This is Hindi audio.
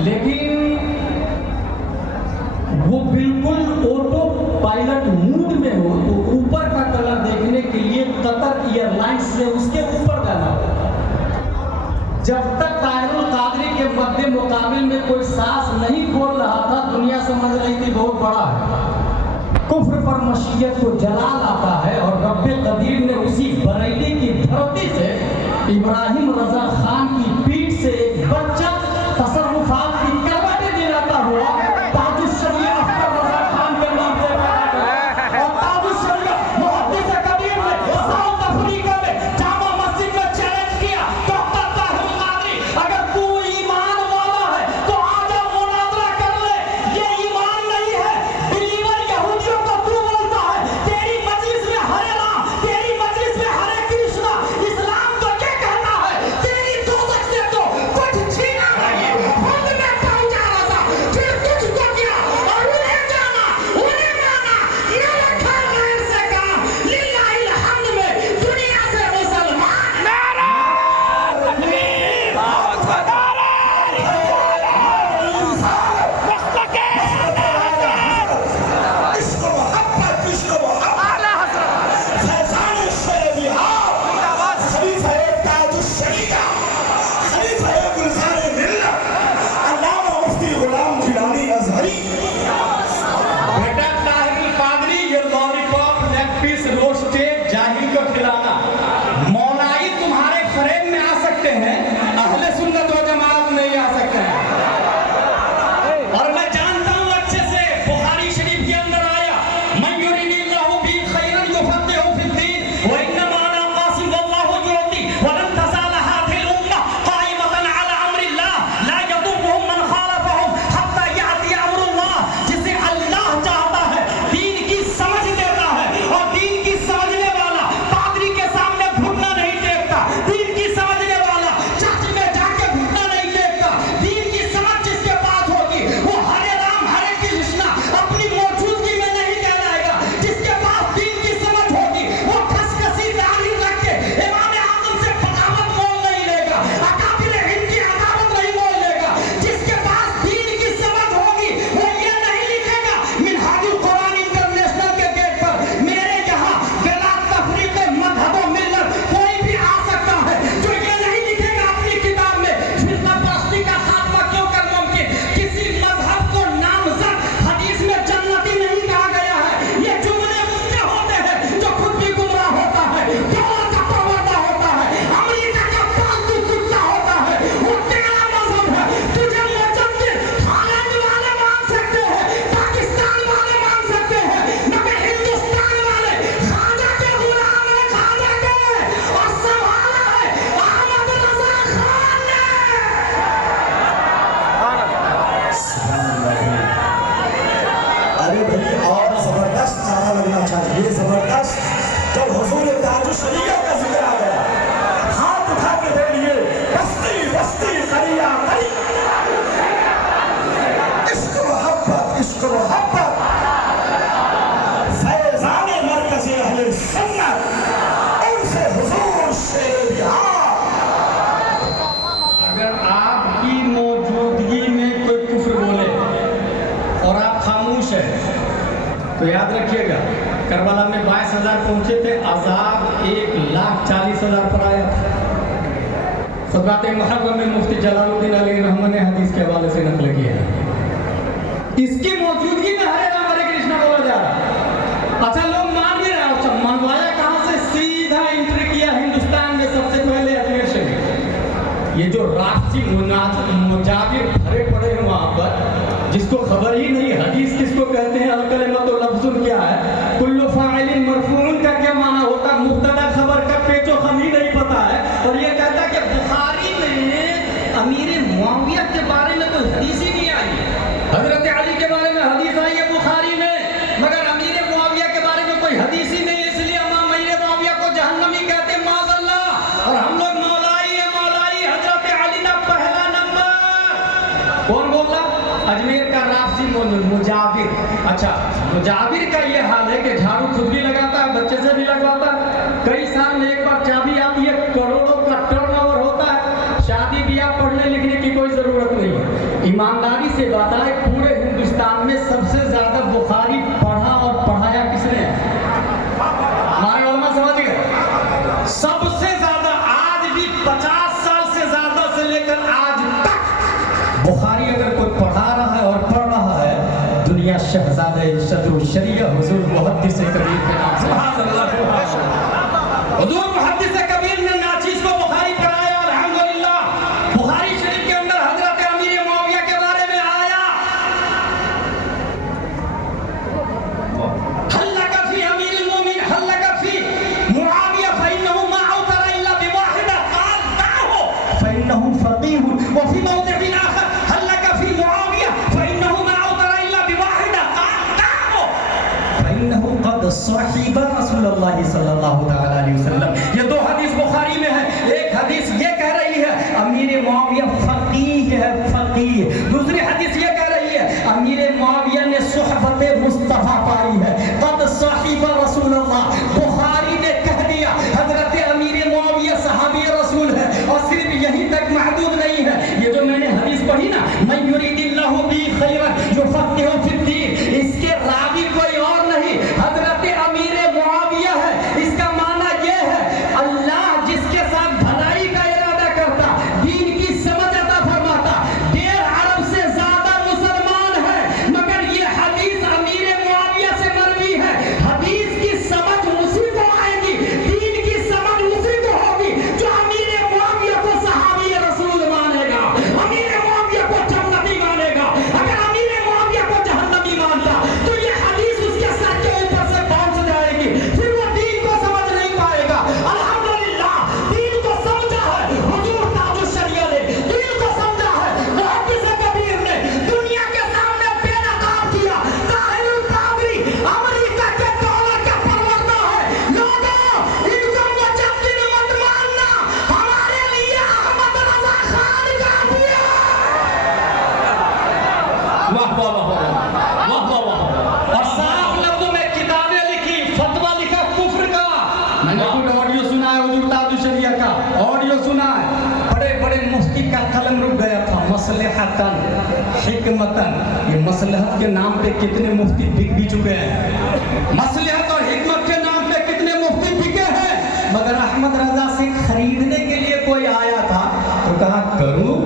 लेकिन वो बिल्कुल ऑटो पायलट मूड में हो तो ऊपर का कलर देखने के लिए कतर एयरलाइंस से उसके ऊपर जाना होगा। जब तक ताहिरुल कादरी के मध्य मुकाबिल में कोई सांस नहीं खोल रहा था, दुनिया समझ रही थी बहुत बड़ा है। कुफ्र पर मशीयत को जलाल आता है और रब्बे कदीर ने उसी बरेली की धरती से इब्राहिम रजा खान की पीठ से एक बच्चा तसर्रुफात की करवटें दिलाता हुआ ताजुश शरीया अख्तर रजा खान के नाम से पैदा किया। और ताजुश शरीया मुहद्दिस कबीर ने साउथ अफ्रीका में जामा मस्जिद में चैलेंज किया, डॉक्टर ताहिरुल कादरी अगर तू ईमान वाला है तो आजा मुनाजरा कर ले। ये ईमान नहीं है, बिलीवर यहूदियों को तू बोलता है तेरी मजलिस में हरे राम, तेरी मजलिस में हरे कृष्णा। इस्लाम तो ये कहता है तेरी दोज़ख से तो कुछ छीना नहीं, खुद में पहुंचा रहा फिर तुझको किया और उन्हें जाना उन्हें माना, ये रखा गैर से काम लिल्लाहिल हम्द में दुनिया से मुसलमान। नारा तकबीर, इसको मोहब्बत, इसको मोहब्बत। आला हज़रत फैज़ान शरीयत, खलीफा ताजुश शरीया, खलीफा गुलज़ार मिल्लत, अल्लामा मुफ्ती गुलाम गिलानी अज़हरी। बेटा ताहिरुल कादरी, ये लॉलीपॉप लेग पीस रोस्टेड जाहिल को खिलाना। मौलाई तुम्हारे फ्रेम में आ सकते हैं, अहले सुन्नत व जमात नहीं आ सकते हैं। और मैं जानता हूं अच्छे से, बुखारी शरीफ के अंदर आया मन युरिदिल्लाहु बिही खैरन युफ़क़्क़िहु फ़िद्दीन व इन्नमा अना क़ासिम वल्लाहु युअति व लन तज़ाल हाज़िहिल उम्मह क़ाइमतन अला अम्रिल्लाह ला यदुर्रुहुम मन ख़ालफ़हुम हत्ता यअती अम्रुल्लाह। जिसे अल्लाह चाहता है दीन की समझ देता है, और दीन की समझने वाला पादरी के सामने घुटना नहीं टेकता, दीन की समझने वाला चर्च में जाके घुटना नहीं टेकता। दीन की समझ जिसके पास होगी वो हरे राम हरे कृष्णा अपनी मौजूदगी में नहीं कहलाएगा। जिसके पास दीन की समझ होगी वो खसखसी दाढ़ी रख के इमाम आज़म से बगावत मोल नहीं लेगा, अकाबिर हिंद की अदावत नहीं मोल लेगा। जिसके पास दीन की समझ होगी वो ये नहीं लिखेगा मिनहाजुल कुरान इंटरनेशनल के गेट पर मेरे यहाँ बिला तफरीक़ मज़हब व मिल्लत कोई भी आ सकता है, जो ये नहीं लिखेगा अपनी किताब में फिरका परस्ती का खात्मा क्यों कर मुमकिन। किसी मजहब को नामज़द हदीस में जन्नती नहीं कहा गया है। ये जुमले उसके होते हैं जो खुद भी गुमराह होता है, दौलत का परवरदा होता है, अमेरिका का पालतू कुत्ता होता है। वो तेरा मजहब है, तुझे मुजद्दिद हालैंड वाले मान सकते हैं, पाकिस्तान वाले मान सकते हैं, मगर हिंदुस्तान वाले खाजा के गुलाम है, खाजा के। और संभाला है अहमद रजा खान ने। अरे भाई और जबरदस्त नारा लगना चाहिए, जबरदस्त। जब हुजूर ताजुश शरीया का जिक्र आ गया, हाथ उठा के बोलिए बस्ती बस्ती करिया करी। इश्क मोहब्बत, इश्क मोहब्बत। फैज़ान मरकज़ अहले सुन्नत, उनसे हुजूर शेर बिहार। अगर आपकी मौजूदगी में कोई कुफ्र बोले और आप खामोश हैं तो याद रखिएगा करबला में 22,000 पहुंचे थे, अजाब 1,40,000 पर आया था। फ़तवात मुहर्रम में मुफ्ती जलालुद्दीन अली रहमान ने हदीस के हवाले से नकल किया है। इसकी मौजूदगी में हरे राम हरे कृष्णा बोला जा रहा है। अच्छा लोग मान भी रहे हैं। अच्छा मंगवाया कहाँ से? सीधा एंट्री किया हिंदुस्तान में सबसे पहले अजमेर शरीफ। ये जो राष्ट्रीय मुजाहिर भरे पड़े हैं वहाँ पर, जिसको खबर ही नहीं हदीस किसको कहते हैं, अल-कलिमतु लफ्ज़ुन क्या है, कुल्लु फ़ाइलिन मरफ़ूउन का क्या माना होता है, मुब्तदा खबर का पेचो खम ही नहीं पता है। और ये कहता है कि बुखारी में अमीर मुआविया के बारे में कोई हदीस ही नहीं आई है। हज़रत अली के बारे में हदीस आई है बुखारी में, मगर अमीर मुआविया के बारे में कोई हदीस ही नहीं है। इसलिए हम अमीर मुआविया को जहन्नमी कहते हैं माज़अल्लाह, और हम लोग मौलाई है मौलाई हज़रत अली का पहला नंबर। कौन बोला? अजमेर का राफसी मुजाबिर। अच्छा मुजाबिर का ये हाल है कि झाड़ू खुद भी लगाता है, बच्चे से भी लगवाता है, कई साल में एक बार चाबी आती है, करोड़ों का टर्नओवर होता है, शादी ब्याह पढ़ने लिखने की कोई जरूरत नहीं है। ईमान से बताएं, पूरे हिंदुस्तान में सबसे ज्यादा बुखारी पढ़ा और पढ़ाया किसने है? हमारे उलमा समझ गए। सबसे ज्यादा आज भी 50 साल से ज्यादा से लेकर आज तक बुखारी अगर कोई पढ़ा रहा है और पढ़ रहा है, दुनिया शहजादे शत्रु शरीय हुजूर मुहद्दिस कबीर के नाम से। हुजूर मुहद्दिस कबीर ने नाचीज को बुखारी पढ़ाया। अल्हम्दुलिल्लाह बुखारी शरीफ के अंदर हजरत अमीर मुआविया के बारे में आया, हल्लका फी अमीरुल मोमिनीन हल्लका फी मुआविया फइन्नहु मा औतरा इल्ला बिवाहिदा क़ाल दाहु फइन्नहु फक़ीह व फी मौदि'इन आखर हल्लका फी मुआविया फइन्नहु मा औतरा इल्ला बिवाहिदा क़ाल दाहु फइन्नहु क़द सहिबा रसूलुल्लाह सल्लल्लाहु तआला अलैहि वसल्लम। ये दो हदीस बुखारी में है। एक हदीस ये कह रही है अमीर मुआविया फकीह है, फकीह। दूसरी हदीस ये कह रही है अमीर मुआविया ने सुहबत मुस्तफा पाई है, क़द सहिबा रसूलुल्लाह। बुखारी ने कह दिया हजरत अमीर मुआविया सहाबी रसूल है। और सिर्फ यहीं तक महदूद नहीं है, ये जो मैंने हदीस पढ़ी ना, मैं युरीदिल्लाहु बी खैरन युफ़क़्क़िहु फ़िद्दीन, इसके रावी कोई और नहीं हजरत अमीर मुआविया है। इसका माना यह है अल्लाह जिसके साथ भलाई का इरादा करता, दीन की समझ अता फरमाता। 1.5 अरब से ज्यादा मुसलमान है, मगर ये हदीस अमीर मुआविया से मरवी है। हदीस की समझ उसी को आएगी, दीन की समझ उसी को होगी जो अमीर मुआविया को सहाबी रसूल मानेगा, अमीर मुआविया को जन्नती मानेगा। अगर अमीर मुआविया को जहन्नमी मानता तो ये हदीस उसके सर के ऊपर से पहुंच जाएगी, फिर वो दीन को समझ नहीं पाएगा। अल्हम्दुलिल्लाह दीन को समझा है हुजूर ताजुश शरिया ने, दीन को समझा है मुहद्दिस कबीर ने, दुनिया के सामने बेनकाब किया। ताहिरुल कादरी अमेरिका के डॉलर का परवरदा है। लोगों इनको मुजद्दिद मत मानना, हमारे लिए अहमद रजा खान काफी है। वाह वाह वाह वाह वाह वाह वाह। और साफ लफ्जों में किताबें लिखी, फतवा लिखा कुफ्र का। मैंने खुद ऑडियो सुना है हुजूर ताजुश शरिया का, ऑडियो सुना है। बड़े बड़े मुफ्ती का कलम रुक गया था, मसलहतन हिकमतन। ये मसलहत के नाम पे कितने मुफ्ती बिक भी चुके हैं, मसलहत और हिकमत के नाम पे कितने मुफ्ती बिके हैं। मगर अहमद रजा से खरीदने के लिए कोई आया था तो कहा करूं